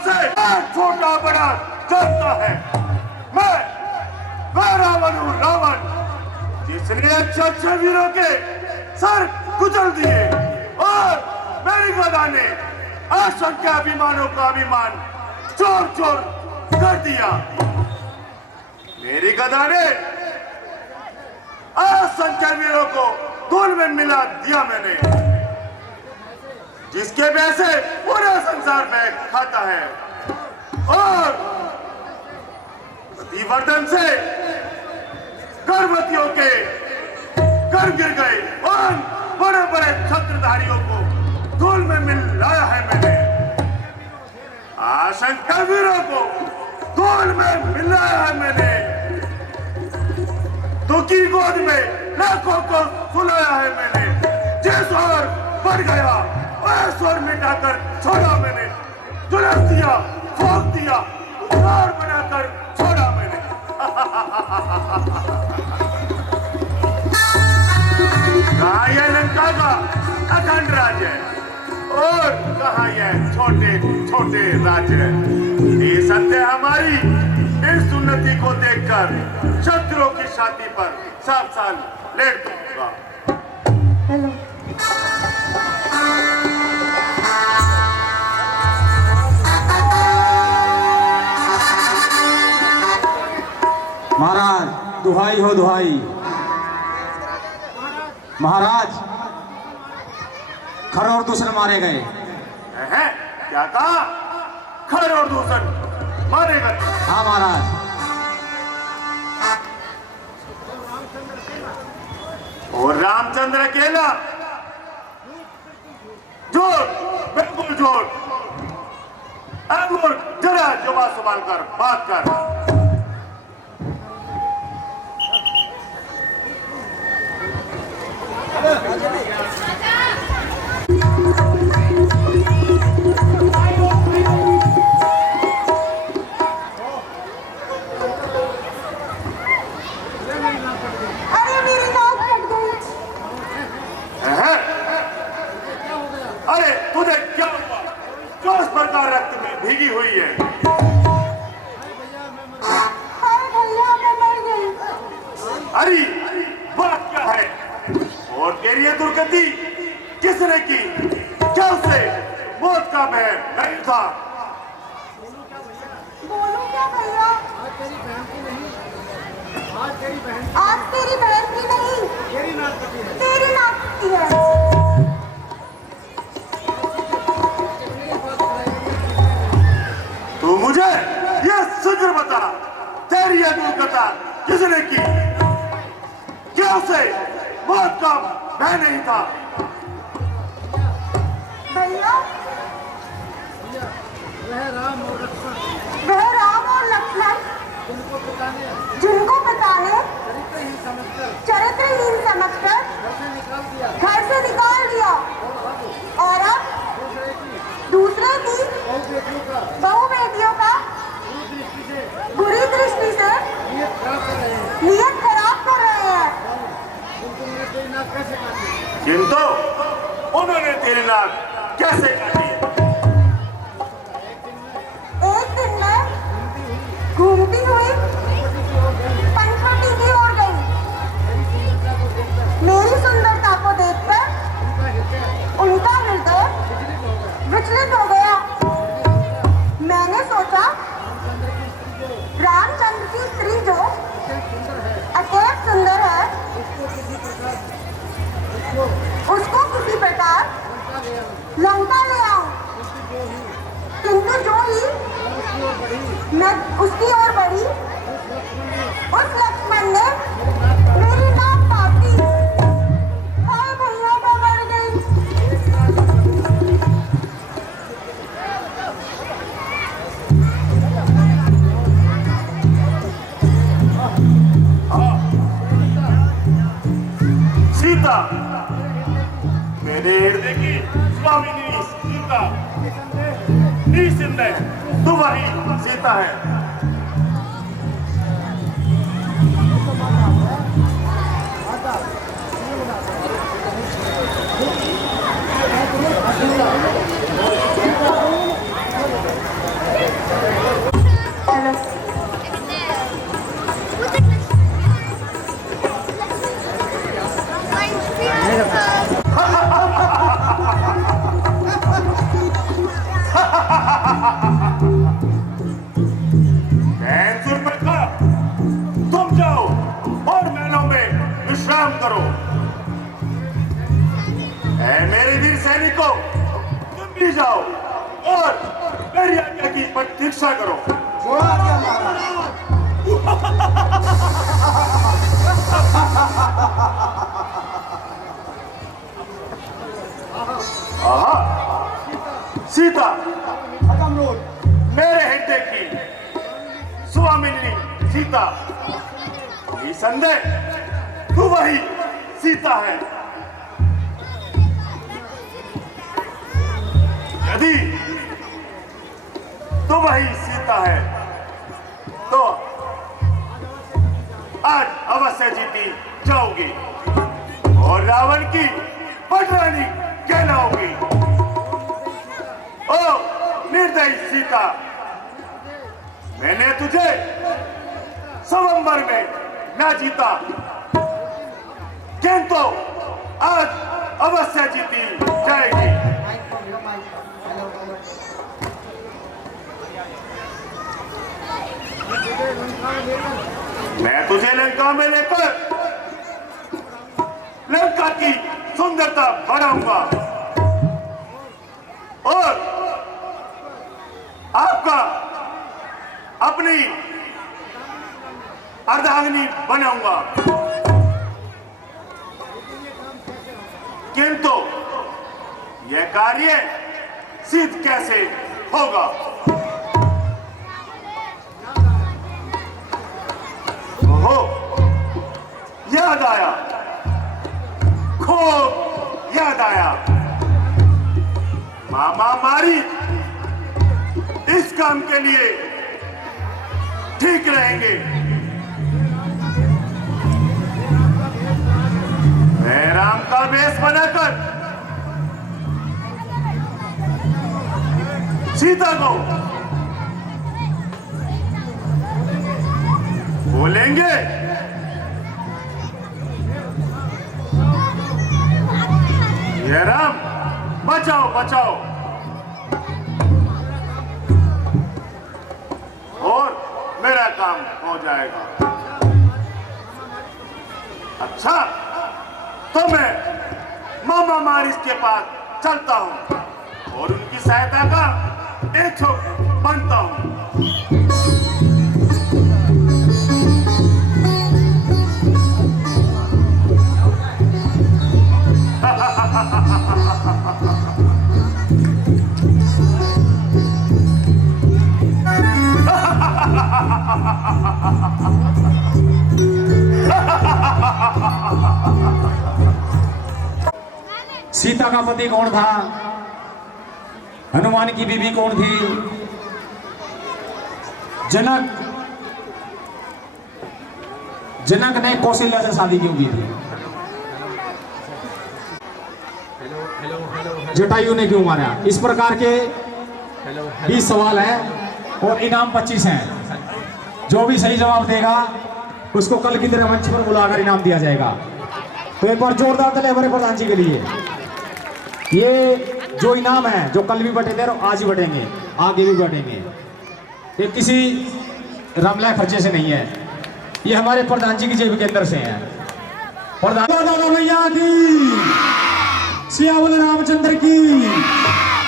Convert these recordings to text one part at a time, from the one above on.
से छोटा बड़ा जानता है। मैं रावण हूँ, रावण, जिसने अच्छे वीरों के सर कुचल दिए और मेरी गदा ने असंख्य अभिमानों का अभिमान चोर चोर कर दिया। मेरी गदा ने असंख्य वीरों को धूल में मिला दिया मैंने, जिसके वजह से पूरा संसार में खाता है। और प्रतिवर्तन से गर्भवतियों के गर्भ गिर गए और बड़े बड़े छत्रधारियों को धूल में मिलाया है मैंने। आशंका वीरों को धूल में मिलाया है मैंने। दुखी गोद में लाखों को सुलाया है मैंने। जिस ओर बढ़ गया उस ओर मिटाकर छोड़ा मैंने। जुलम दिया, फोक दिया, उधार बनाकर छोड़ा मैंने। कहाँ यह लंका का अखंड राज्य है और कहाँ यह छोटे छोटे राज्य है। ये सत्य हमारी इस उन्नति को देखकर शत्रुओं की छाती पर 7 साल लेट दूंगा। हेलो महाराज, दुहाई हो दुहाई। महाराज, खर और दूषण मारे गए हैं? क्या कहा? खर और दूषण मारे गए? हाँ महाराज। और रामचंद्र अकेला? झूठ, बिल्कुल झूठ। अंगूर जरा जुबान संभाल कर बात कर। अरे तुझे क्या हुआ? जो इस प्रकार रक्त में भीगी हुई है? अरे बात क्या है? और तेरी ये दुर्गति किसने की? क्या उसे मौत का भय नहीं था? बोलूं क्या भैया? आज तेरी बहन की नहीं, तेरी नाती है। तू मुझे ये शीघ्र बता, तेरी ये दुर्गति किसने की? क्या उसे मौत का भय नहीं था? भैया, वह राम और लक्ष्मण जिनको पिता ने चरित्रहीन समझकर घर से निकाल दिया और अब दूसरे की बहु बेटियों का बुरी दृष्टि से नियत खराब कर रहे हैं। किंतु उन्होंने तेरी नाक कैसे काटी? एक दिन मैं घूमती हुई पंचवटी की ओर गई। मेरी सुंदरता को देखकर उनका हृदय विचलित हो गया। मैंने सोचा रामचंद्र की स्त्री जो अत्यंत सुंदर है, उसको किसी प्रकार लंका ले आऊं। किंतु जो ही मैं उसकी ओर बढ़ी, उस लक्ष्मण ने मेरी नाक काट दी। हाय भैया, मैं मर गई। सीता, मेरे हृदय की स्वामिनी सीता, निसंदेह तू वही सीता है। प्रतीक्षा करो। आहा, सीता मेरे हृदय की स्वामिनी सीता, निसंदेह तू वही सीता है। यदि तो वही सीता है तो आज अवश्य जीती जाओगी और रावण की पटरानी कहलाओगी। ओ निर्दयी सीता, मैंने तुझे स्वयंवर में न जीता, किंतु आज अवश्य जीती जाएगी। मैं तुझे लंका में लेकर लंका की सुंदरता बढ़ाऊंगा और आपका अपनी अर्धांगिनी बनाऊंगा, किंतु यह कार्य सिद्ध कैसे होगा? हो याद आया, खूब याद आया। मामा मारी इस काम के लिए ठीक रहेंगे। मैं राम का वेश बनाकर सीता को बोलेंगे ये राम बचाओ बचाओ, और मेरा काम हो जाएगा। अच्छा, तो मैं मामा मारिस के पास चलता हूं और उनकी सहायता का एक छोर बनता हूं। सीता का पति कौन था? हनुमान की बीवी कौन थी? जनक ने कौशल्या से शादी क्यों की थी? जटायु ने क्यों मारा? इस प्रकार के 20 सवाल हैं और इनाम 25 हैं। जो भी सही जवाब देगा उसको कल की तरह मंच पर बुलाकर इनाम दिया जाएगा। तो एक बार जोरदार ताली हमारे प्रधान जी के लिए। ये जो इनाम है, जो कल भी बटे थे और आज ही बटेंगे, आगे भी बटेंगे, ये किसी रामलाल खर्चे से नहीं है, ये हमारे प्रधान जी की जेब के अंदर से है। प्रधान भैया की, सियावल रामचंद्र की,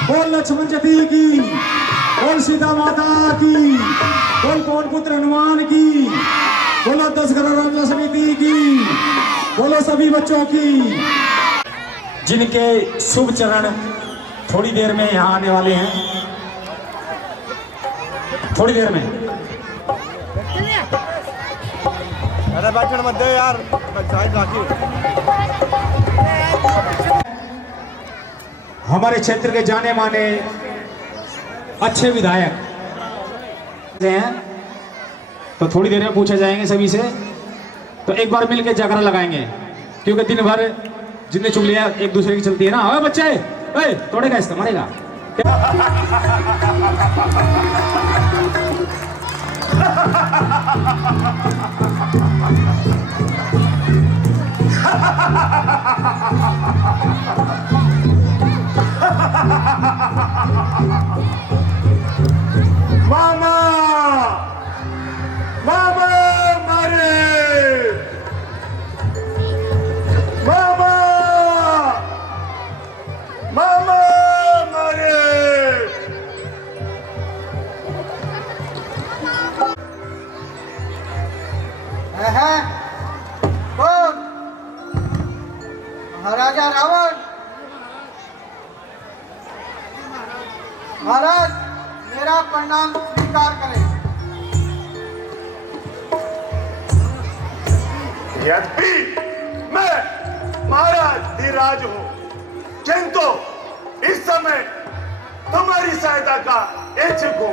बोल लक्ष्मण जती की, बोल सीता माता की, बोल पवन पुत्र हनुमान की, बोलो 10 करोड़ रामला समिति की, बोलो सभी बच्चों की, जिनके शुभ चरण थोड़ी देर में यहाँ आने वाले हैं। थोड़ी देर में। अरे बैठने मत दे यार, हमारे क्षेत्र के जाने माने अच्छे विधायक हैं, तो थोड़ी देर में पूछे जाएंगे सभी से। तो एक बार मिलकर जागरण लगाएंगे, क्योंकि दिन भर जितने चुगलियां एक दूसरे की चलती है ना। ओए बच्चे, ओए तोड़ेगा इसका, मारेगा। मामा मामा मारे, मामा मामा मारे, मेरा प्रणाम स्वीकार करें। यद्यपि मैं महाराज धीराज हूं, किंतु इस समय तुम्हारी सहायता का इच्छुक हूं।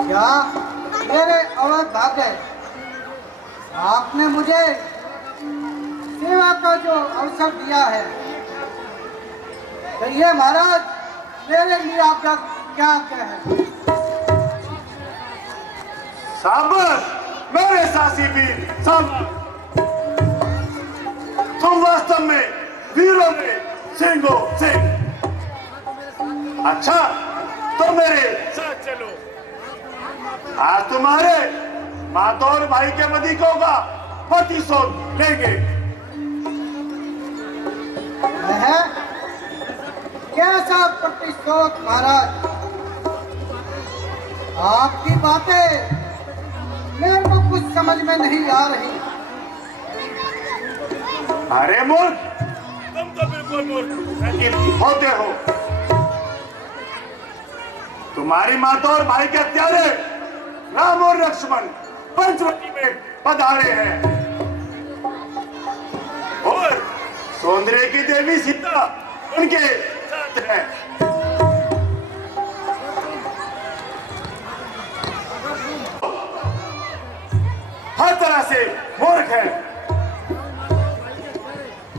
क्या मेरे अवध भाग्य, आपने मुझे सेवा का जो अवसर दिया है, कहिए महाराज, मेरे लिए आपका क्या क्या है? शाबाश मेरे सासी वीर, शाबाश। तुम वास्तव में वीरों में सिंहो सिंह। अच्छा तो मेरे साथ चलो, आज तुम्हारे मातौर भाई के मदिकों का प्रतिशोध लेंगे। है कैसा प्रतिशोध महाराज? आपकी बातें मेरे को कुछ समझ में नहीं आ रही। अरे मूर्ख, तुम तो बिल्कुल मूर्ख होते हो। तुम्हारी माता और भाई के हत्यारे राम और लक्ष्मण पंचवटी में पधारे हैं और सौंदर्य की देवी सीता उनके साथ है। हर तरह से मूर्ख है।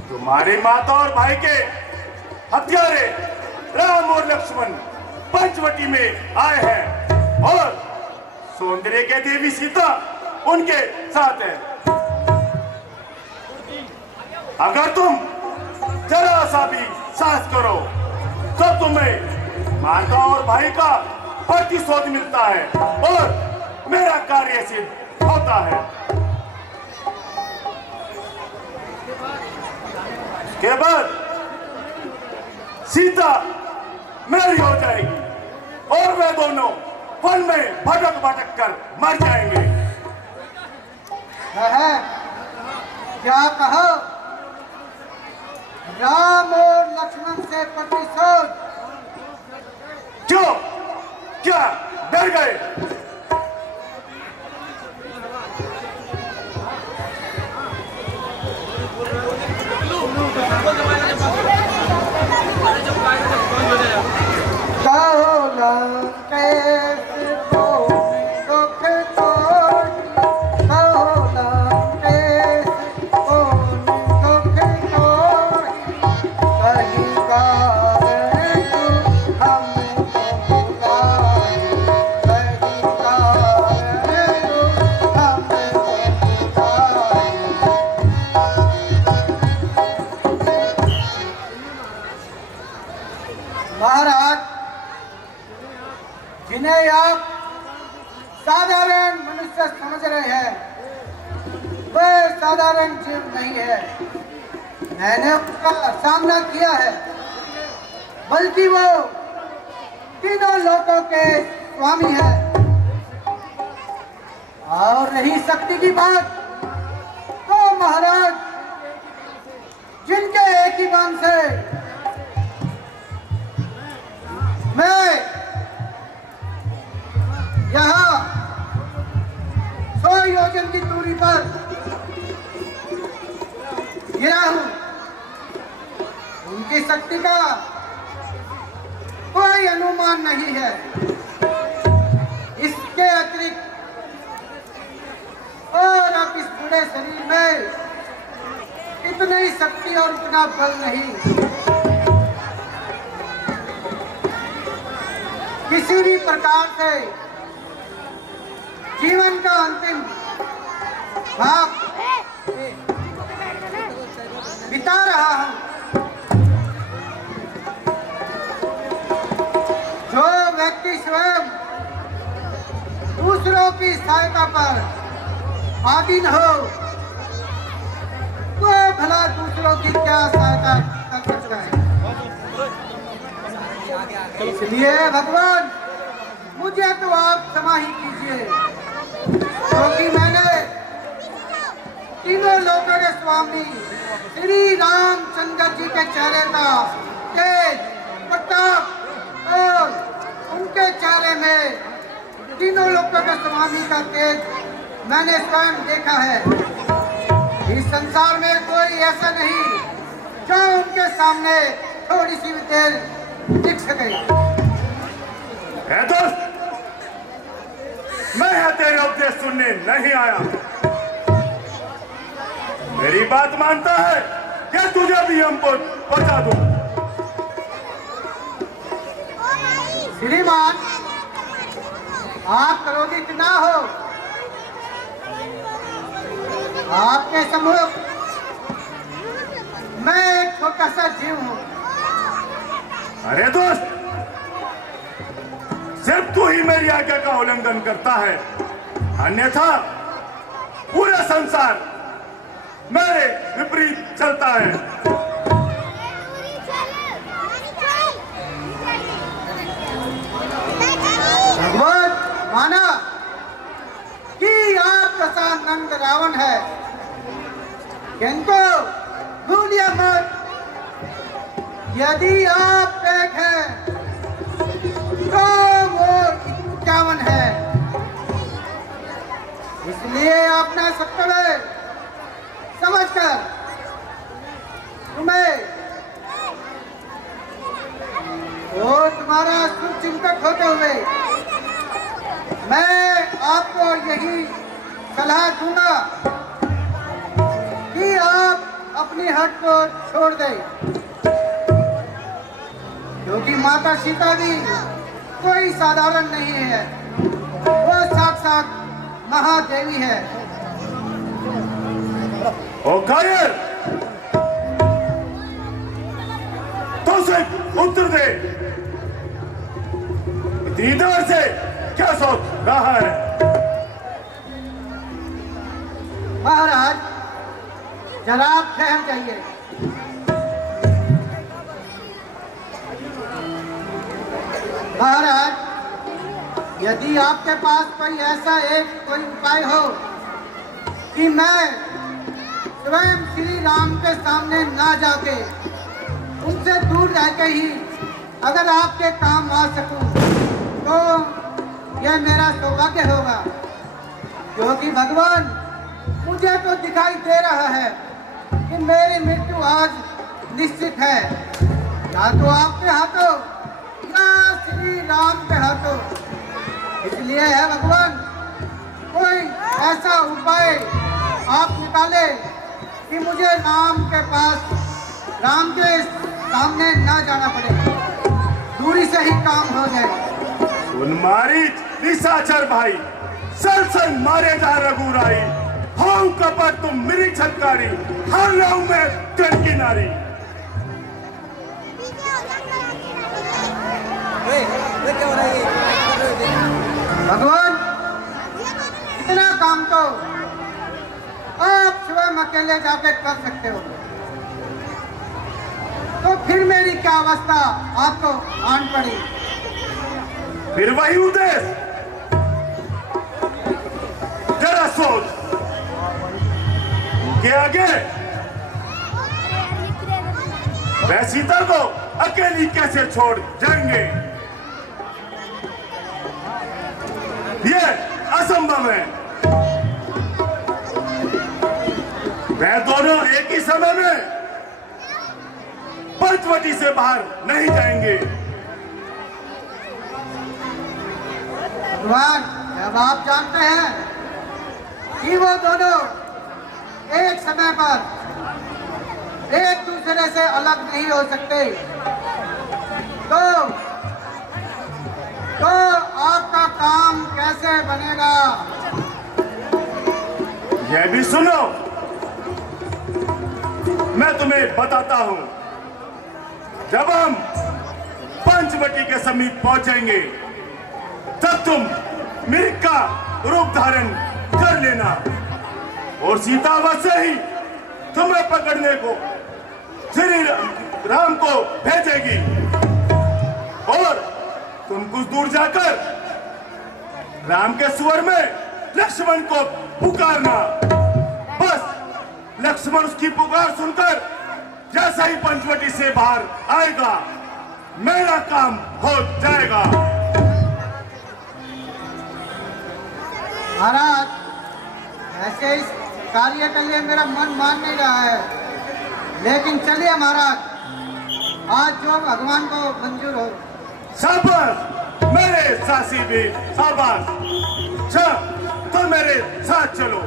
तुम्हारी माता और भाई के हत्यारे राम और लक्ष्मण पंचवटी में आए हैं और सौंदर्य के देवी सीता उनके साथ है। अगर तुम जरा सा भी साहस करो तो तुम्हें माता और भाई का प्रतिशोध मिलता है और मेरा कार्य सिद्ध होता है। के बाद सीता मेरी हो जाएगी और वे दोनों वन में भटक भटक कर मर जाएंगे। है क्या कहो? राम और लक्ष्मण से प्रतिशोध? क्यों, क्या डर गए? कहो लंकेश को दुख तोड़, कहो लंकेश को दुख तोड़, कहीं कारण तू हमको बुलाए, कहीं कारण तू हमको बुलाए। महाराज, जिन्हें आप साधारण मनुष्य समझ रहे हैं, वे साधारण जीव नहीं है। मैंने उनका सामना किया है, बल्कि वो तीनों लोकों के स्वामी है। और रही शक्ति की बात, तो महाराज, जिनके एक ही बाण से मैं यहाँ 100 योजन की दूरी पर गिरा हूं, उनकी शक्ति का कोई अनुमान नहीं है। इसके अतिरिक्त और अब इस बूढ़े शरीर में इतनी शक्ति और इतना बल नहीं। किसी भी प्रकार से जीवन का अंतिम भाग बिता रहा हूं। जो व्यक्ति स्वयं दूसरों की सहायता पर आदीन हो, वह भला दूसरों की क्या सहायता कर सकता है? इसलिए भगवान, मुझे तो आप क्षमा ही कीजिए, क्योंकि मैंने तीनों लोकों के स्वामी श्री रामचंद्र जी के चेहरे का तेज, प्रताप तीनों लोगों के स्वामी का तेज मैंने स्वयं देखा है। इस संसार में कोई ऐसा नहीं जो उनके सामने थोड़ी सी भी देर टिक सके। है दोस्त, मैं यहाँ तेरे उपदेश सुनने नहीं आया। मेरी बात मानता है कि तुझे भी हमको बचा दूं। श्रीमान, आप क्रोधित ना हो। आपके सम्मुख मैं एक छोटा सा जीव हूँ। अरे दोस्त, सिर्फ तू ही मेरी आज्ञा का उल्लंघन करता है, अन्यथा पूरा संसार मेरे विपरीत चलता है। भगवान माना कि आप जैसा नंद रावण है, किंतु भूलिए मत, यदि आप एक हैं तो वो 51 है। इसलिए अपना सत्य समझकर तुम्हें और तुम्हारा शुभचिंतक होते हुए मैं आपको यही सलाह दूंगा कि आप अपनी हट को छोड़ दें, क्योंकि माता सीता भी कोई साधारण नहीं है, वो साक्षात महादेवी है। ओ कायर, तो उसे उत्तर दे, इतनी देर से क्या सोच रहा है? महाराज, जरा आप ठहर जाइए। महाराज, यदि आपके पास कोई ऐसा कोई उपाय हो कि मैं स्वयं श्री राम के सामने ना जाके उनसे दूर रह के ही अगर आपके काम आ सकूं, तो यह मेरा सौभाग्य होगा। क्योंकि भगवान, मुझे तो दिखाई दे रहा है कि मेरी मृत्यु आज निश्चित है, या तो आपके हाथों या श्री राम के हाथों। इसलिए है भगवान, कोई ऐसा उपाय आप निकाले कि मुझे राम के पास, राम के सामने ना जाना पड़े, दूरी से ही काम हो जाए। उन्मारी निशाचर भाई, सर मारे जा रघुराई, हाउ कपट तुम मेरी छटकारी, हर लाऊं मैं तेरी किनारी। भगवान, इतना काम तो आप स्वयं अकेले जाके कर सकते हो, तो फिर मेरी क्या अवस्था आपको आन पड़ी? फिर वही उद्देश्य, जरा सोच के आगे वह सीता को अकेली कैसे छोड़ जाएंगे? ये असंभव है। वह दोनों एक ही समय में पंचवटी से बाहर नहीं जाएंगे। भगवान, जब आप जानते हैं कि वो दोनों एक समय पर एक दूसरे से अलग नहीं हो सकते, तो आपका काम कैसे बनेगा? यह भी सुनो, मैं तुम्हें बताता हूं। जब हम पंचवटी के समीप पहुंचेंगे, तब तुम मृग का रूप धारण कर लेना, और सीता वैसे ही तुम्हें पकड़ने को श्री राम को भेजेगी, और तुम कुछ दूर जाकर राम के स्वर में लक्ष्मण को पुकारना। बस लक्ष्मण उसकी पुकार सुनकर जैसा ही पंचवटी से बाहर आएगा, मेरा काम हो जाएगा। महाराज, ऐसे इस कार्य के लिए मेरा मन मान नहीं रहा है, लेकिन चलिए महाराज, आज जो भगवान को मंजूर हो। शाबाश मेरे सासी भी, शाबाश। चल तो मेरे साथ चलो।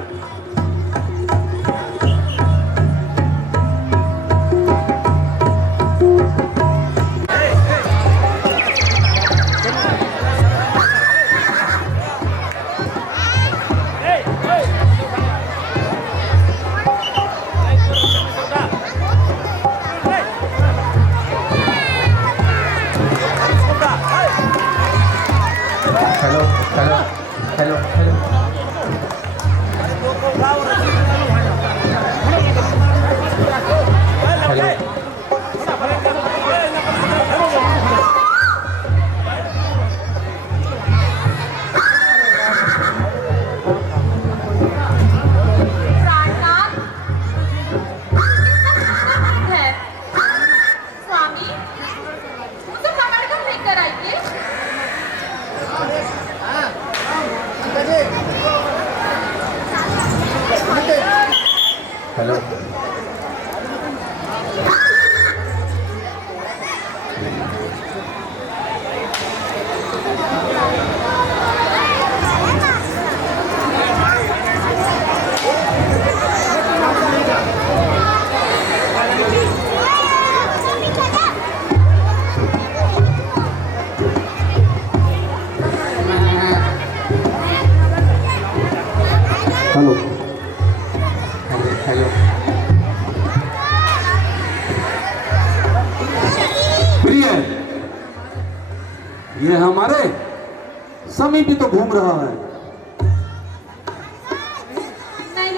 हेलो हेलो हेलो प्रिय, ये हमारे समीप ही तो घूम रहा है। नहीं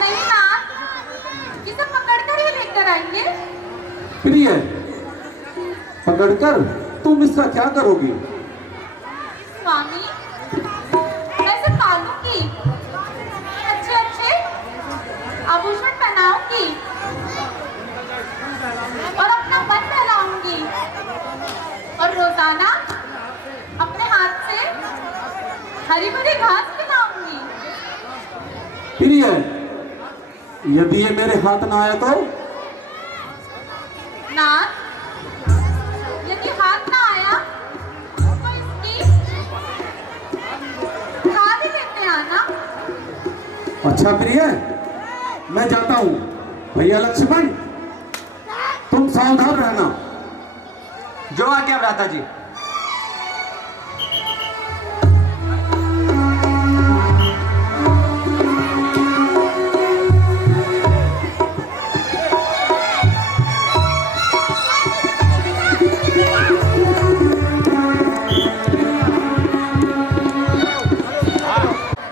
नहीं नाथ, इसे पकड़कर ही लेकर आएंगे। प्रिय, पकड़कर तुम इसका क्या करोगी? स्वामी, ऐसे पालूंगी, अच्छे अच्छे आभूषण पहनाऊंगी और अपना मन बहलाऊंगी और रोजाना अपने हाथ से हरी भरी घास खिलाऊंगी। प्रिय, यदि ये मेरे हाथ ना आया तो? नाथ, यदि हाथ ना आया तो इसकी खा भी लेते आना। अच्छा प्रिय, मैं जाता हूँ। भैया लक्ष्मण, तुम सावधान रहना। जो आज्ञा भ्राता जी।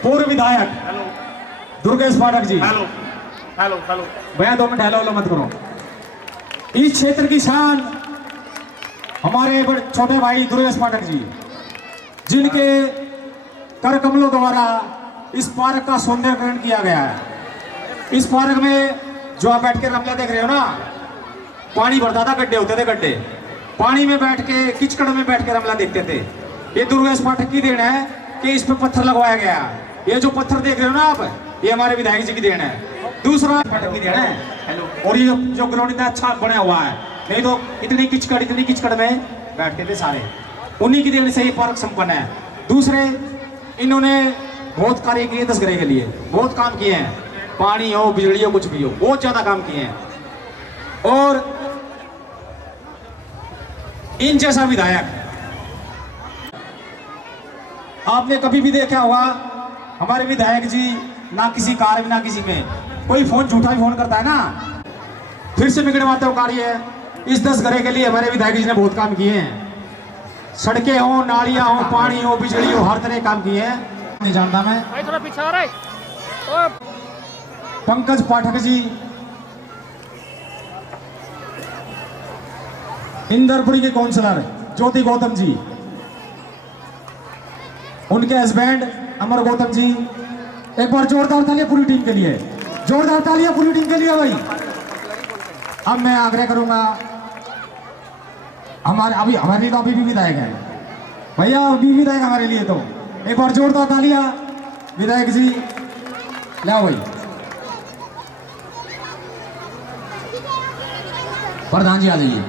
पूर्व विधायक Durgesh Pathak ji. Hello hello hello. भैया 2 मिनट हेलो मत करो। इस क्षेत्र की शान हमारे बड़े छोटे भाई दुर्गेश पाठक जी, जिनके कर कमलों द्वारा इस पार्क का सौंदर्यकरण किया गया है। इस पार्क में जो आप बैठ के रमला देख रहे हो ना, पानी भरता था, गड्ढे होते थे, गड्ढे पानी में बैठ के, किचकड़ में बैठ के रमला देखते थे। ये दुर्गेश पाठक की देन है कि इस पे पत्थर लगवाया गया। ये जो पत्थर देख रहे हो ना आप, ये हमारे विधायक जी की देन है। दूसरा पाठक की देन है। हेलो। और ये जो ग्राउंड इतना अच्छा बना हुआ है, नहीं तो इतनी किचकड़ में बैठते थे सारे, उन्हीं की देन से ये पार्क संपन्न है। दूसरे, इन्होंने बहुत कार्य किए दशहरे के लिए, बहुत काम किए हैं, पानी हो, बिजली हो, कुछ भी हो, बहुत ज्यादा काम किए हैं। और इन जैसा विधायक आपने कभी भी देखा होगा? हमारे विधायक जी ना किसी कार्य में, ना किसी में, कोई फोन झूठा भी फोन करता है ना, फिर से बिगड़वाते हो कार्य है। इस दशहरे के लिए हमारे विधायक जी ने बहुत काम किए हैं। सड़कें हो, नालियां हो, पानी हो, बिजली हो, हर तरह काम किए हैं। नहीं जानता मैं। थोड़ा पीछे आ रहा है। पंकज पाठक जी, इंदरपुरी के काउंसलर ज्योति गौतम जी, उनके हस्बैंड अमर गौतम जी। एक बार जोरदार तालियां पूरी टीम के लिए, जोरदार तालियां पूरी टीम के लिए भाई। अब मैं आग्रह करूंगा, हमारे लिए तो अभी भी विधायक है भैया, अभी विधायक हमारे लिए तो एक बार जोरदार तालियां विधायक जी। लाओ भाई, प्रधान जी आ जाइए।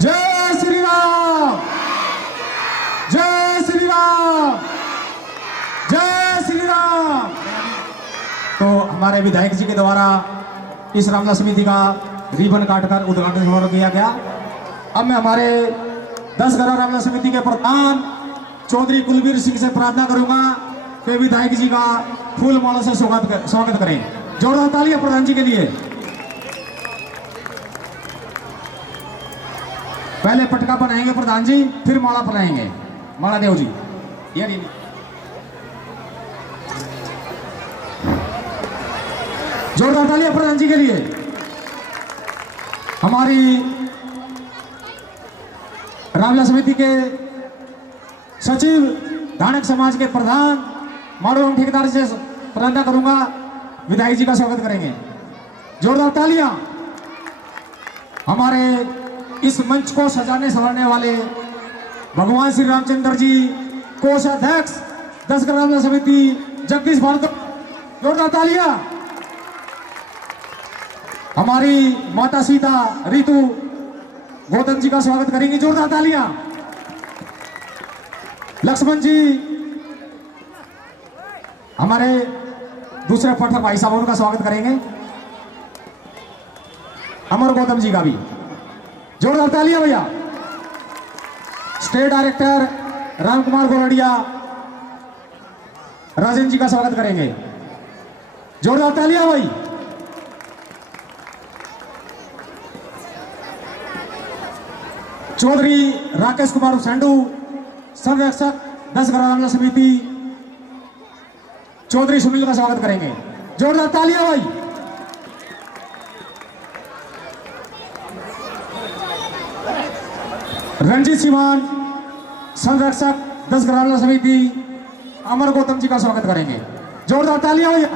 जय श्री राम, जय श्री राम, जय श्री राम। तो हमारे विधायक जी के द्वारा इस रामलला समिति का रिबन काटकर उद्घाटन समारोह किया गया। अब मैं हमारे 10 घरा रामलला समिति के प्रधान चौधरी कुलवीर सिंह से प्रार्थना करूंगा कि विधायक जी का फूल माला से स्वागत करें। जोरदार तालियां प्रधान जी के लिए। पहले पटका बनाएंगे प्रधान जी, फिर माला बनाएंगे। माला देव जी, ये नहीं। जोरदार तालियां प्रधान जी के लिए। हमारी रामलला समिति के सचिव धानक समाज के प्रधान माड़ू एवं ठेकेदार से प्रार्थना करूंगा, विधायक जी का स्वागत करेंगे। जोरदार तालियां। हमारे इस मंच को सजाने संवारने वाले भगवान श्री रामचंद्र जी कोषाध्यक्ष 10 घरा रामलला समिति जगदीश भारत, जोरदार तालियां। हमारी माता सीता ऋतु गौतम जी का स्वागत करेंगे, जोरदार तालियां। लक्ष्मण जी, हमारे दूसरे पाठक भाई साहब, उनका स्वागत करेंगे। अमर गौतम जी का भी जोरदार तालियां भैया। स्टेट डायरेक्टर राम कुमार गोरडिया राजेंद्र जी का स्वागत करेंगे, जोरदार तालियां भाई। चौधरी राकेश कुमार सेंडू संरक्षक 10 घरा रामलला समिति चौधरी सुनील का स्वागत करेंगे, जोरदार तालियां भाई। रंजीत सिवान संरक्षक 10 घरा रामलला समिति अमर गौतम जी का स्वागत करेंगे, जोरदार तालियां भैया।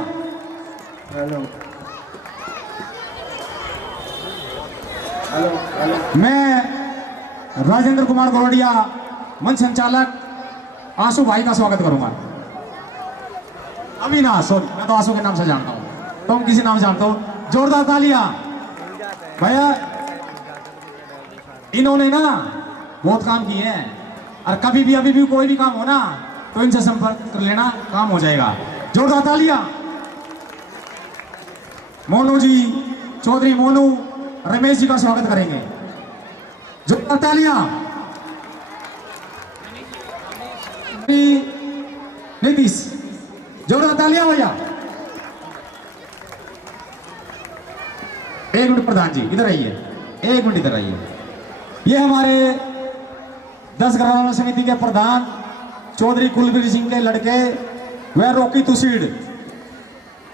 मैं राजेंद्र कुमार गोरडिया मंच संचालक आंसू भाई का स्वागत करूंगा। अविनाश, सॉरी, मैं तो आंसू के नाम से जानता हूं, तुम किसी नाम जानते हो। जोरदार तालियां भैया। इन्होंने ना बहुत काम किए हैं, और कभी भी अभी भी कोई भी काम हो ना तो इनसे संपर्क कर लेना, काम हो जाएगा। जोरदार तालियां। मोनू जी, चौधरी मोनू रमेश जी का स्वागत करेंगे, जोरदार तालियां। नीतीश, जोरदार तालियां भैया। एक मिनट प्रधान जी, इधर आइए, एक मिनट इधर आइए। ये हमारे 10 घरा रामलला समिति के प्रधान चौधरी कुलवीर सिंह के लड़के व रॉकी तुसीड,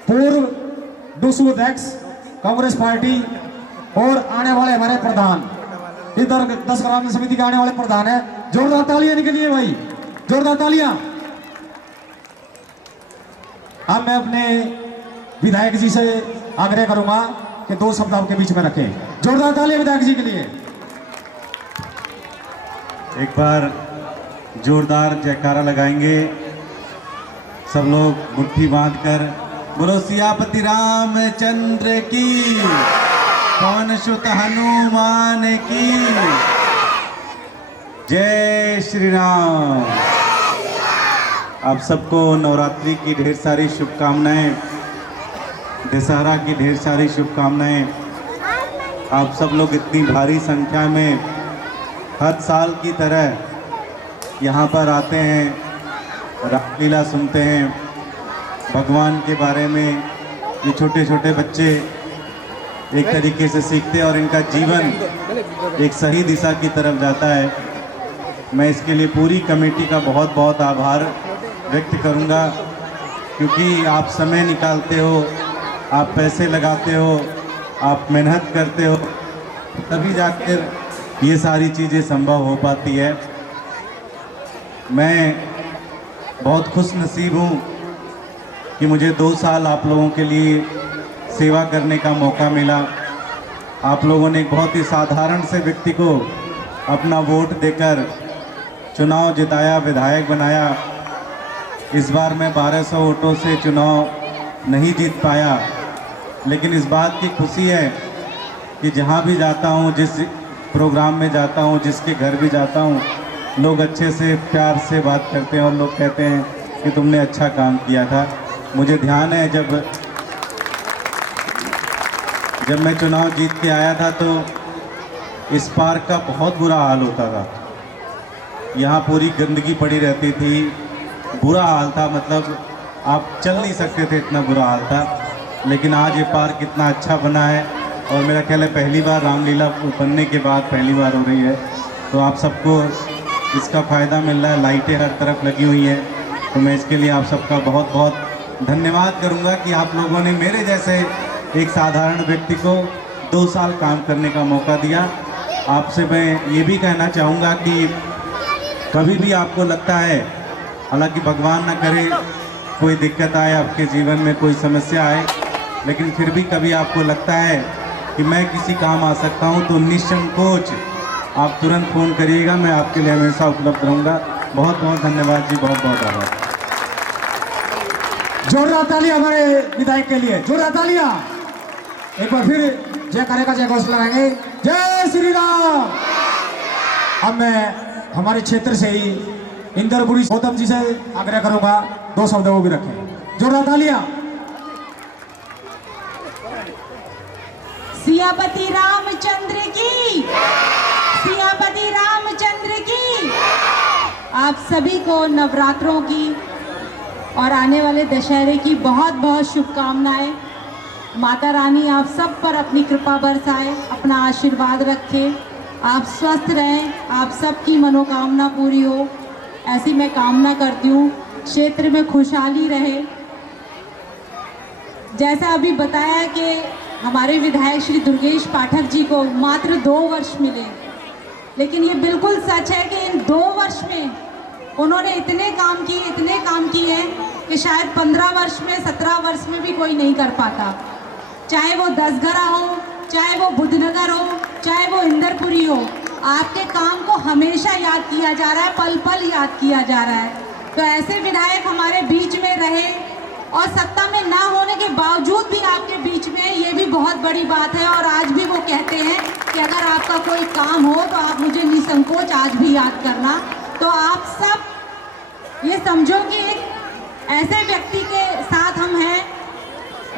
पूर्व डूसू अध्यक्ष कांग्रेस पार्टी, और आने वाले हमारे प्रधान इधर 10 घरा रामलला समिति के आने वाले प्रधान है। जोरदार तालियां इनके लिए भाई, जोरदार तालियां। अब मैं अपने विधायक जी से आग्रह करूंगा कि 2 शब्द आपके बीच में रखें। जोरदार तालियां विधायक जी के लिए। एक बार जोरदार जयकारा लगाएंगे सब लोग मुट्ठी बांधकर। बोलो सियापति रामचंद्र की, पवन सुत हनुमान की, जय श्री राम। आप सबको नवरात्रि की ढेर सारी शुभकामनाएं, दशहरा की ढेर सारी शुभकामनाएं। आप सब लोग इतनी भारी संख्या में हर साल की तरह यहाँ पर आते हैं, रामलीला सुनते हैं, भगवान के बारे में ये छोटे छोटे बच्चे एक तरीके से सीखते हैं और इनका जीवन एक सही दिशा की तरफ जाता है। मैं इसके लिए पूरी कमेटी का बहुत बहुत आभार व्यक्त करूंगा, क्योंकि आप समय निकालते हो, आप पैसे लगाते हो, आप मेहनत करते हो, तभी जाकर ये सारी चीज़ें संभव हो पाती है। मैं बहुत खुश नसीब हूँ कि मुझे 2 साल आप लोगों के लिए सेवा करने का मौका मिला। आप लोगों ने एक बहुत ही साधारण से व्यक्ति को अपना वोट देकर चुनाव जिताया, विधायक बनाया। इस बार मैं 1200 वोटों से चुनाव नहीं जीत पाया, लेकिन इस बात की खुशी है कि जहाँ भी जाता हूँ, जिस प्रोग्राम में जाता हूँ, जिसके घर भी जाता हूँ, लोग अच्छे से प्यार से बात करते हैं और लोग कहते हैं कि तुमने अच्छा काम किया था। मुझे ध्यान है जब मैं चुनाव जीत के आया था तो इस पार्क का बहुत बुरा हाल होता था। यहाँ पूरी गंदगी पड़ी रहती थी, बुरा हाल था, मतलब आप चल नहीं सकते थे, इतना बुरा हाल था। लेकिन आज ये पार्क इतना अच्छा बना है और मेरा ख्याल है पहली बार रामलीला बनने के बाद पहली बार हो रही है, तो आप सबको इसका फ़ायदा मिल रहा है। लाइटें हर तरफ लगी हुई हैं, तो मैं इसके लिए आप सबका बहुत बहुत धन्यवाद करूँगा कि आप लोगों ने मेरे जैसे एक साधारण व्यक्ति को 2 साल काम करने का मौका दिया। आपसे मैं ये भी कहना चाहूँगा कि कभी भी आपको लगता है, हालांकि भगवान ना करे कोई दिक्कत आए आपके जीवन में, कोई समस्या आए, लेकिन फिर भी कभी आपको लगता है कि मैं किसी काम आ सकता हूं, तो निसंकोच आप तुरंत फ़ोन करिएगा, मैं आपके लिए हमेशा उपलब्ध रहूँगा। बहुत बहुत धन्यवाद जी, बहुत बहुत आभार। जोरदार तालियां हमारे विधायक के लिए, जोरदार तालियां। एक बार फिर जय करेगा, जय घोष लगाएंगे, जय श्री राम। अब मैं हमारे क्षेत्र से ही इंद्रपुरी गौतम जी से आग्रह करूंगा 2 शब्द वो भी रखें। जोरदार तालियां। सियापति रामचंद्र की, सियापति रामचंद्र की। आप सभी को नवरात्रों की और आने वाले दशहरे की बहुत बहुत शुभकामनाएं। माता रानी आप सब पर अपनी कृपा बरसाए, अपना आशीर्वाद रखे, आप स्वस्थ रहें, आप सबकी मनोकामना पूरी हो, ऐसी मैं कामना करती हूँ। क्षेत्र में खुशहाली रहे। जैसा अभी बताया कि हमारे विधायक श्री दुर्गेश पाठक जी को मात्र 2 वर्ष मिले, लेकिन ये बिल्कुल सच है कि इन 2 वर्ष में उन्होंने इतने काम किए कि शायद 15 वर्ष में, 17 वर्ष में भी कोई नहीं कर पाता। चाहे वो दसघरा हो, चाहे वो बुद्धनगर हो, चाहे वो इंदरपुरी हो, आपके काम को हमेशा याद किया जा रहा है, पल पल याद किया जा रहा है। तो ऐसे विधायक हमारे बीच में रहे और सत्ता में ना होने के बावजूद भी आपके बीच में, ये भी बहुत बड़ी बात है। और आज भी वो कहते हैं कि अगर आपका कोई काम हो तो आप मुझे निसंकोच आज भी याद करना। तो आप सब ये समझो कि एक ऐसे व्यक्ति के साथ हम हैं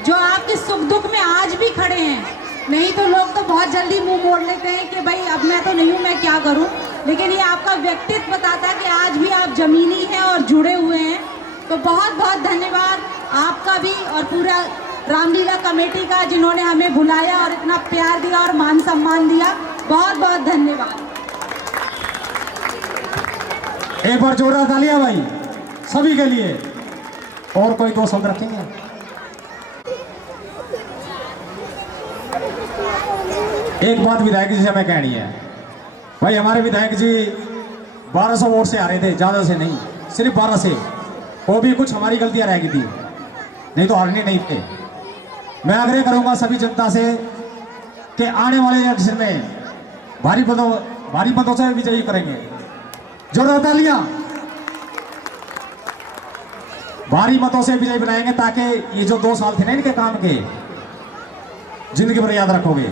जो आपके सुख दुख में आज भी खड़े हैं। नहीं तो लोग तो बहुत जल्दी मुंह मोड़ लेते हैं कि भाई अब मैं तो नहीं हूँ, मैं क्या करूँ। लेकिन ये आपका व्यक्तित्व बताता है कि आज भी आप जमीनी हैं और जुड़े हुए हैं। तो बहुत बहुत धन्यवाद आपका भी और पूरा रामलीला कमेटी का, जिन्होंने हमें बुलाया और इतना प्यार दिया और मान सम्मान दिया। बहुत बहुत धन्यवाद। एक बार जोरदार तालियां भाई सभी के लिए। और कोई 2 शब्द रखेंगे? एक बात विधायक जी से हमें कहनी है भाई, हमारे विधायक जी 1200 वोट से आ रहे थे, ज़्यादा से नहीं, सिर्फ 12 से। वो भी कुछ हमारी गलतियां रह गई थी, नहीं तो हारने नहीं थे। मैं आग्रह करूंगा सभी जनता से कि आने वाले इलेक्शन में भारी मतों से विजयी करेंगे। जोरदार तालियां। भारी मतों से विजयी बनाएंगे ताकि ये जो 2 साल थे ना इनके काम के, जिंदगी भर याद रखोगे।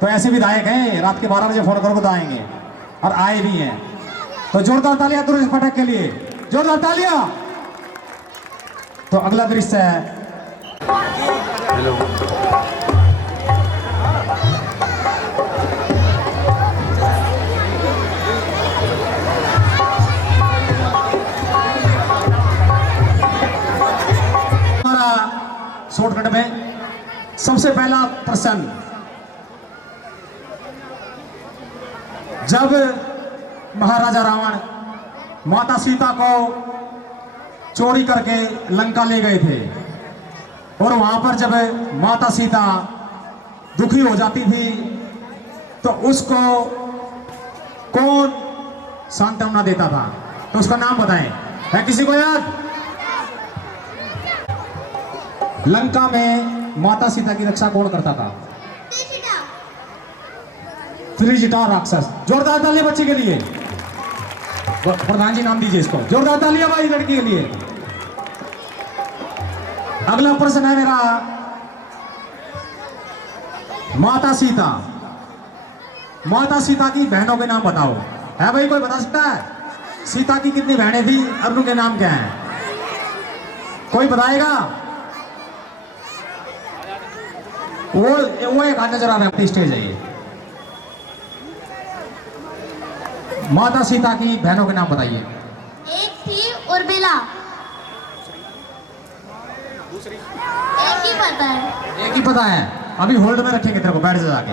तो ऐसे विधायक हैं, रात के 12 बजे फोन करोगे तो आएंगे और आए भी हैं। तो जोरदार तालियां दुर्गेश पाठक के लिए, जोरदार तालियां। तो अगला दृश्य है हमारा शॉर्टकट में। सबसे पहला प्रश्न, जब महाराजा रावण माता सीता को चोरी करके लंका ले गए थे और वहां पर जब माता सीता दुखी हो जाती थी तो उसको कौन सांत्वना देता था? तो उसका नाम बताएं। है किसी को याद? लंका में माता सीता की रक्षा कौन करता था? त्रिजटा राक्षस। जोरदार ताली बच्चे के लिए। प्रधान जी नाम दीजिए इसको। जोरदार तालियां भाई लड़की के लिए। अगला प्रश्न है मेरा, माता सीता। माता सीता की बहनों के नाम बताओ। है भाई कोई बता सकता है? सीता की कितनी बहनें थी और उनके नाम क्या हैं? कोई बताएगा? वो एक हाथ नजर आ रहा है, स्टेज है ये। माता सीता की बहनों के नाम बताइए। एक थी उर्मिला। एक ही पता है। एक ही पता है। अभी होल्ड में रखेंगे तेरे को, बैठ जा जाके।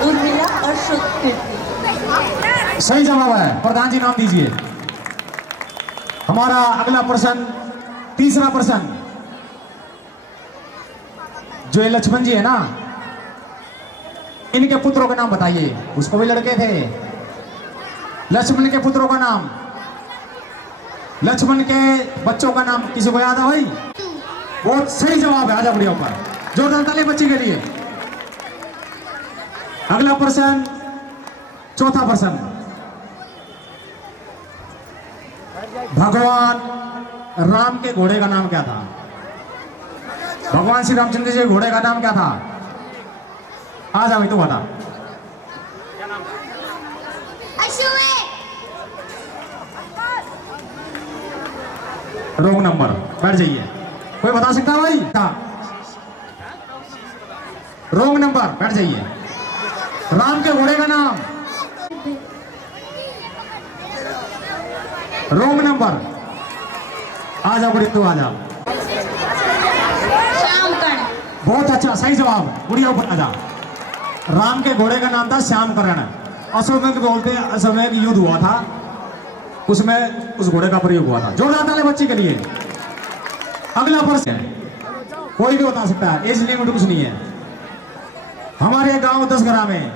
उर्मिला और श्रुतकीर्ति। सही जवाब है। प्रधान जी नाम दीजिए। हमारा अगला प्रश्न, तीसरा प्रश्न, जो ये लक्ष्मण जी है ना, इनके पुत्रों के नाम बताइए। उसको भी लड़के थे। लक्ष्मण के पुत्रों का नाम, लक्ष्मण के बच्चों का नाम किसी को याद है भाई? बहुत सही जवाब है। आजा बढ़िया ऊपर, जोरदार ताली बच्ची के लिए। अगला प्रश्न, चौथा प्रश्न, भगवान राम के घोड़े का नाम क्या था? भगवान श्री रामचंद्र जी के घोड़े का नाम क्या था? आ जा भाई तू बता। रॉन्ग नंबर, बैठ जाइए। कोई बता सकता है भाई? रॉन्ग नंबर, बैठ जाइए। राम के घोड़े का नाम, रॉन्ग नंबर। आ जा बुढ़ी तू, आ जा। श्यामकर्ण। बहुत अच्छा, सही जवाब। बुढ़िया ऊपर आ जा। राम के घोड़े का नाम था श्यामकर्ण। अश्वमेध बोलते हैं, अश्वमेध युद्ध हुआ था, उसमें उस घोड़े का प्रयोग हुआ था। जोरदार ताली बच्ची के लिए। अगला प्रश्न कोई भी बता सकता है, एज लिमिट कुछ नहीं है। हमारे गांव दसगरा में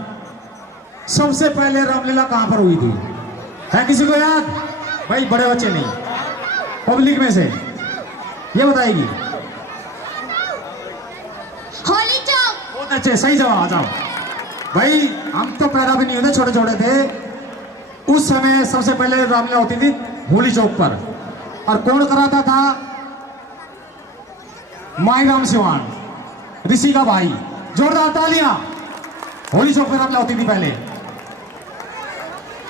सबसे पहले रामलीला कहां पर हुई थी? है किसी को याद? भाई बड़े बच्चे नहीं, पब्लिक में से ये बताएगी। होली चौक। बहुत अच्छे, सही जवाब। आ जाओ भाई, हम तो पैदा भी नहीं होते, छोटे छोटे थे उस समय। सबसे पहले रामलीला होती थी होली चौक पर। और कौन कराता था? माई राम सिवान, ऋषि का भाई। जोरदार तालियां। होली चौक पर रामलीला होती थी पहले।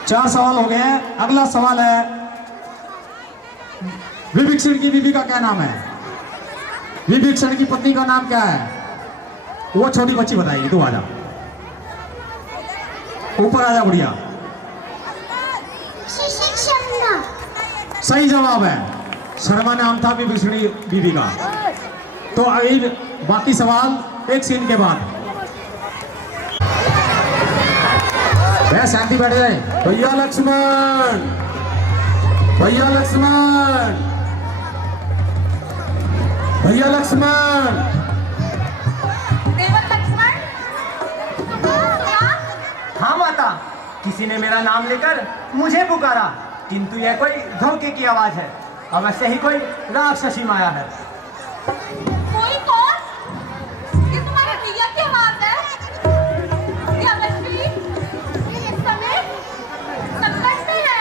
4 सवाल हो गए हैं। अगला सवाल है, विभीषण की बीवी का क्या नाम है? विभीषण की पत्नी का नाम क्या है? वो छोटी बच्ची बताएगी। तू आ जा, ऊपर आ जा बुढ़िया। सही जवाब है। शर्मा नाम था विभीषण बीवी का। तो अभी बाकी सवाल एक सीन के बाद। शांति बैठ जाए। भैया लक्ष्मण, भैया लक्ष्मण, भैया लक्ष्मण। देवर लक्ष्मण। हाँ माता, किसी ने मेरा नाम लेकर मुझे पुकारा, किंतु यह कोई धोखे की आवाज है। अवश्य ही कोई राक्षसी माया है। कोई कौन? ये तुम्हारे भैया की आवाज है। ये अवश्य इस समय संकट में है।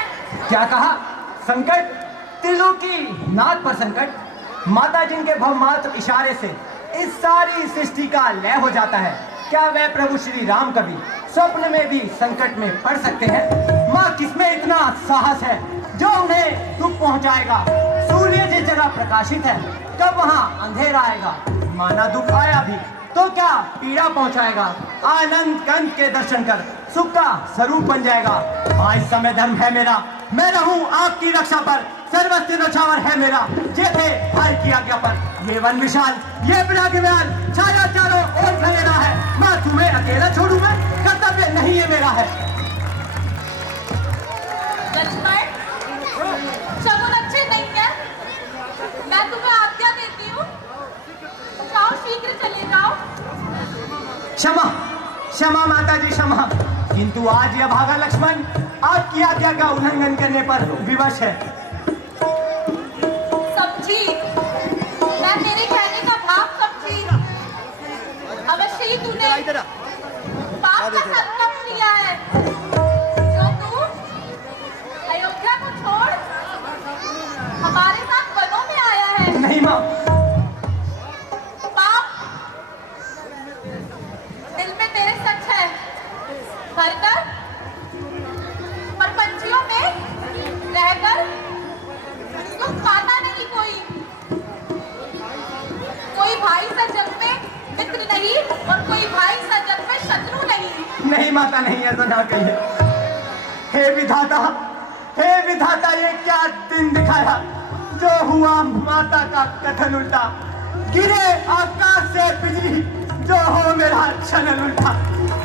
क्या कहा? संकट? त्रिलोकी नाथ पर संकट? माता जिनके भवमात्र इशारे से इस सारी सृष्टि का लय हो जाता है, क्या वह प्रभु श्री राम कभी स्वप्न में भी संकट में पड़ सकते हैं? माँ, किसमें इतना साहस है जो उन्हें दुख पहुंचाएगा? सूर्य जिस जगह प्रकाशित है, कब वहां अंधेरा आएगा? माना दुख आया भी तो क्या पीड़ा पहुंचाएगा? आनंद कंद के दर्शन कर सुख का स्वरूप बन जाएगा। आज समय धर्म है मेरा, मैं रहूं आपकी रक्षा पर, सर्वस्व नौछावर है मेरा, जेठे भाई की आज्ञा पर। ये वन विशाल, ये बिना के म्याल, छाया चारों ओर फैलेना है। मैं तुम्हें अकेला छोड़ू मैं, कर्तव्य नहीं ये मेरा है। लक्ष्मण, शगुन अच्छे नहीं है। मैं तुम्हें आज्ञा देती हूँ, जाओ, शीघ्र चले जाओ। क्षमा, क्षमा माता जी, क्षमा। किंतु आज यह भागा लक्ष्मण आपकी आज्ञा का उल्लंघन करने पर विवश है। समझी, मैं तेरे कहने का भाव समझी। अवश्य ही तूने पाप आपका संकल्प लिया है जो तू अयोध्या को छोड़ हमारे साथ वनों में आया है। नहीं माँ, पाप दिल में तेरे सच है, भरकर परपंचियों में रहकर सुख पाता नहीं कोई भाई सा जग में मित्र नहीं और कोई भाई सा जग में शत्रु नहीं। नहीं माता, नहीं, ऐसा ना कहिए। हे विधाता, ये क्या दिन दिखाया जो हुआ माता का कथन उल्टा, गिरे आकाश से बिजली जो हो मेरा छलन उल्टा।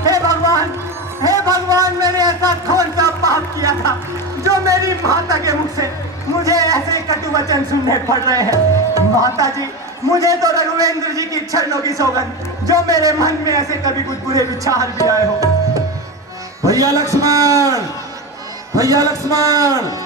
हे भगवान, मैंने ऐसा कौन सा पाप किया था जो मेरी माता के मुख से मुझे ऐसे कटु वचन सुनने पड़ रहे हैं। माता जी, मुझे तो रघुवेंद्र जी की चरणों की सौगंध, जो मेरे मन में ऐसे कभी कुछ बुरे विचार भी आए हो। भैया लक्ष्मण, भैया लक्ष्मण,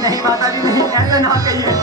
नहीं माता जी, नहीं, ऐसा ना कहिए।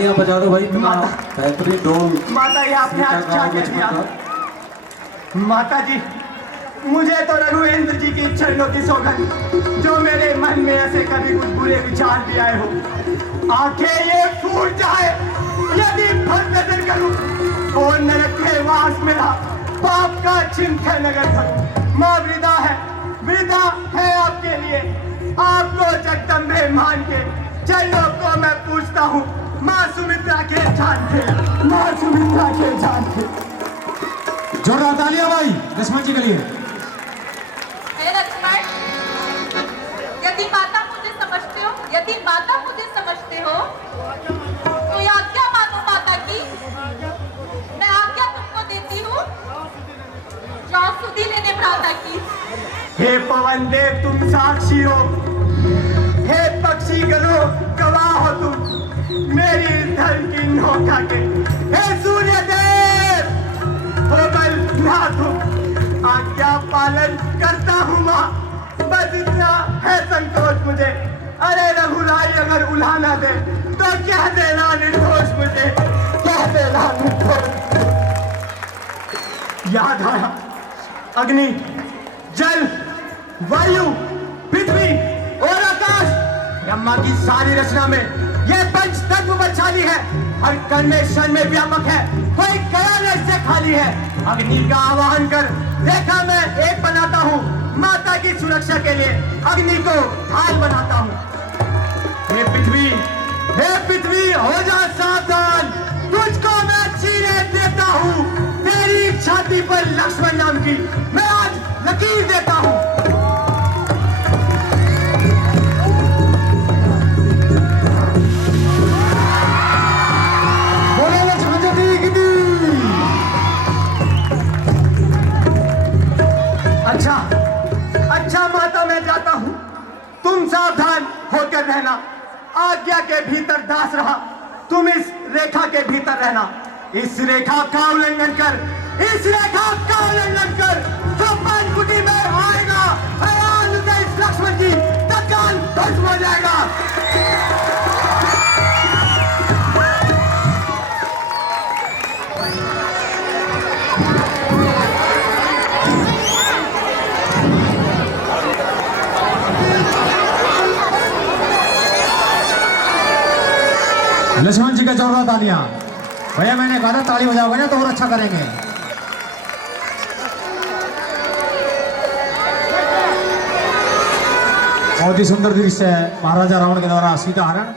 तालियां बजा दो भाई, इतना बेहतरीन ढोल माता ये आपने आज क्या गाँव में कह दिया? चमका। माता जी, मुझे तो रघुवेंद्र जी की चरणों की सौगंध, जो मेरे मन में ऐसे कभी कुछ बुरे विचार भी आए हो, आंखें ये फूट जाए यदि भर नजर करूं और नरक के वास मेरा पाप का चिंता नगर करूं। माँ वृदा है आपके लिए, आपको जगदम्बे मान के चरणों को मैं पूछता हूँ। माँ सुमित्रा के जान के, माँ सुमित्रा के जान के। जोरदार तालियां भाई लक्ष्मण जी के लिए। हे लक्ष्मण, यदि माता मुझे समझते हो, यदि माता मुझे समझते हो तो ये आज्ञा मानो माता की। मैं आज्ञा तुमको देती हूँ, जाओ सुधी लेने भ्राता की। हे पवन देव तुम साक्षी हो, हे पक्षी गलो गवाह हो तुम मेरी धर्म की नौका के। हे सूर्य देव हो बल ना तुम, आज्ञा पालन करता हूँ माँ, बस इतना है संतोष मुझे। अरे रघुराई अगर उल्हाना दे तो कह देना निर्दोष मुझे, कह देना निर्दोष। याद आया अग्नि, जल, वायु, पृथ्वी और आकाश, ब्रह्मा की सारी रचना में ये पंच तत्व बलशाली है, हर कण में क्षण में व्यापक है, कोई कण इससे खाली है। अग्नि का आवाहन कर रेखा में एक बनाता हूँ, माता की सुरक्षा के लिए अग्नि को ढाल बनाता हूँ। हे पृथ्वी हो जा सावधान, तुझको मैं चीरे देता हूँ। तेरी छाती पर लक्ष्मण नाम की मैं आज लकीर देता हूँ। अच्छा माता मैं जाता हूँ, तुम सावधान होकर रहना। आज्ञा के भीतर दास रहा, तुम इस रेखा के भीतर रहना। इस रेखा का उल्लंघन कर, इस रेखा का उल्लंघन कर, जो पंचकुटी में आएगा इस लक्ष्मण जी तत्काल ध्वस्त हो जाएगा। लक्ष्मण जी का जोरदार तालियां। भैया मैंने कहा था ताली बजाओगे ना तो और अच्छा करेंगे। बहुत ही सुंदर दृश्य है महाराजा रावण के द्वारा सीता हरण।